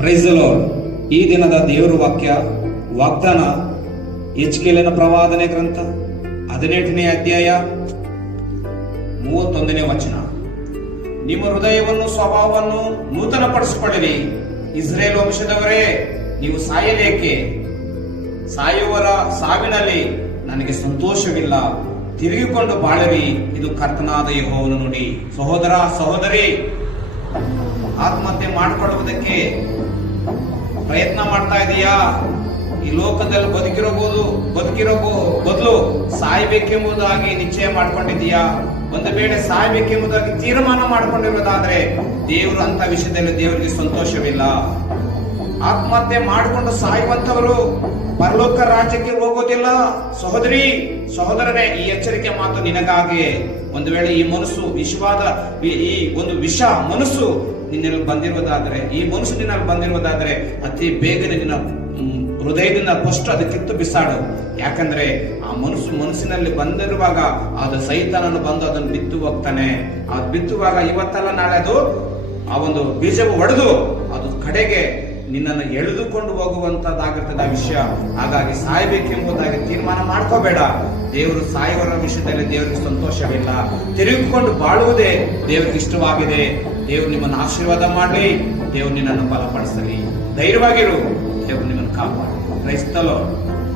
Price the lord. ಈ ದಿನದ ದೇವರ ವಾಗ್ದಾನ ಎಚ್ಕೆಲನ ಪ್ರವಾದನೆ ಗ್ರಂಥ 18ನೇ ಅಧ್ಯಾಯ 31ನೇ ವಚನ. ನಿಮ್ಮ ಹೃದಯವನ್ನು ಸ್ವಭಾವವನ್ನು ನೂತನಪಡಿಸಿಕೊಳ್ಳಿರಿ. ಇಸ್ರೇಲ್ ವಂಶದವರೇ, ನೀವು ಸಾಯಲೇಕೆ? ಸಾಯುವವರ ಸಾವಿನಲ್ಲಿ ನನಗೆ ಸಂತೋಷವಿಲ್ಲ. ತಿರುಗಿಕೊಂಡು ಬಾಳಿರಿ, ಇದು ಕರ್ತನಾದ ಯೆಹೋವನ ನುಡಿ. ಸಹೋದರ ಸಹೋದರಿ, ಆತ್ಮಹತ್ಯೆ ಮಾಡಿಕೊಳ್ಳುವುದಕ್ಕೆ ಪ್ರಯತ್ನ ಮಾಡ್ತಾ ಇದೀಯಾ? ಈ ಲೋಕದಲ್ಲಿ ಬದುಕಿರೋ ಬದಲು ಸಾಯ್ಬೇಕೆಂಬುದಾಗಿ ನಿಶ್ಚಯ ಮಾಡ್ಕೊಂಡಿದೀಯಾ? ಒಂದು ವೇಳೆ ಸಾಯ್ಬೇಕೆಂಬುದಾಗಿ ತೀರ್ಮಾನ ಮಾಡ್ಕೊಂಡಿರೋದಾದ್ರೆ ದೇವರು ಅಂತ ವಿಷಯದಲ್ಲಿ ದೇವರಿಗೆ ಸಂತೋಷವಿಲ್ಲ. ಆತ್ಮಹತ್ಯೆ ಮಾಡಿಕೊಂಡು ಸಾಯುವಂತವರು ಪರಲೋಕ ರಾಜ್ಯಕ್ಕೆ ಹೋಗೋದಿಲ್ಲ. ಸಹೋದರಿ ಸಹೋದರನೇ, ಈ ಎಚ್ಚರಿಕೆ ಮಾತು ನಿನಗಾಗಿ. ಒಂದು ವೇಳೆ ಈ ಮನಸ್ಸು ಈ ಒಂದು ಮನಸ್ಸು ನಿನ್ನಲ್ಲಿ ಬಂದಿರುವುದಾದ್ರೆ ಅತಿ ಬೇಗನೆ ನಿನ್ನ ಹೃದಯದಿಂದ ಫಸ್ಟ್ ಅದು ಕಿತ್ತು ಬಿಸಾಡು. ಯಾಕಂದ್ರೆ ಆ ಮನಸ್ಸಿನಲ್ಲಿ ಬಂದಿರುವಾಗ ಅದು ಸೈತಾನನು ಬಂದು ಅದನ್ನು ಬಿತ್ತು ಹೋಗ್ತಾನೆ. ಅದು ಬಿತ್ತುವಾಗ ಇವತ್ತಲ್ಲ ನಾಳೆ ಅದು ಆ ಒಂದು ಬೀಜವು ಒಡೆದು ಅದು ಕಡೆಗೆ ನಿನ್ನನ್ನು ಎಳೆದುಕೊಂಡು ಹೋಗುವಂತದ್ದಾಗಿರ್ತದೆ ಆ ವಿಷಯ. ಹಾಗಾಗಿ ಸಾಯ್ಬೇಕೆಂಬುದಾಗಿ ತೀರ್ಮಾನ ಮಾಡ್ಕೋಬೇಡ. ದೇವರು ಸಾಯುವರ ವಿಷಯದಲ್ಲಿ ದೇವರಿಗೆ ಸಂತೋಷವಿಲ್ಲ. ತಿರುಗಿಕೊಂಡು ಬಾಳುವುದೇ ದೇವರಿಗೆ ಇಷ್ಟವಾಗಿದೆ. ದೇವರು ನಿಮ್ಮನ್ನು ಆಶೀರ್ವಾದ ಮಾಡಲಿ. ದೇವರು ನಿನ್ನನ್ನು ಬಲಪಡಿಸಲಿ. ಧೈರ್ಯವಾಗಿರು. ದೇವರು ನಿಮ್ಮನ್ನು ಕಾಪಾಡಿ. ಕ್ರೈಸ್ತಲೋ